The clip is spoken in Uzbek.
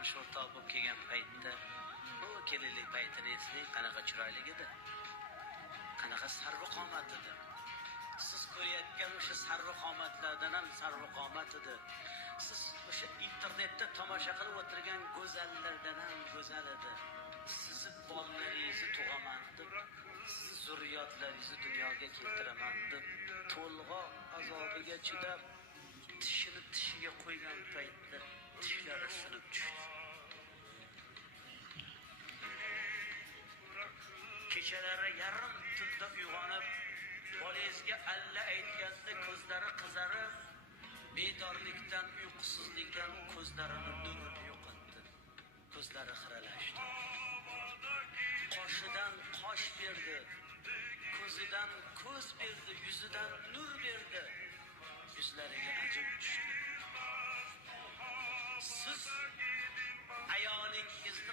turmush o'rtoq bo'lib kelgan paytda, u kelinlik paytini eslang, qanaqa chiroyli edi, qanaqa sarvqomat edi. Siz ko'rayotgan o'sha sarvqomatlardan ham sarvqomat edi. Siz o'sha internetda tomosha qilib o'tirgan go'zallardan ham go'zal edi. Sizni bolalaringizni tug'aman deb, sizni zurriyotlaringizni dunyoga keltiraman deb, to'lg'oq azobiga chidab, tishini tishiga qo'ygan paytda tishlari sinib tushdi. Kechalari yarim tunda uyg'onib, bolangizga alla aytganda ko'zlari qizarib, bedorlikdan, uyqusizlikdan ko'zlarini nurini yo'qotdi. Ko'zlari xiralashdi. Qoshidan qosh berdi, ko'zidan ko'z berdi, yuzidan nur berdi. Yuzlariga ajib tushdi. Siz ayolingizni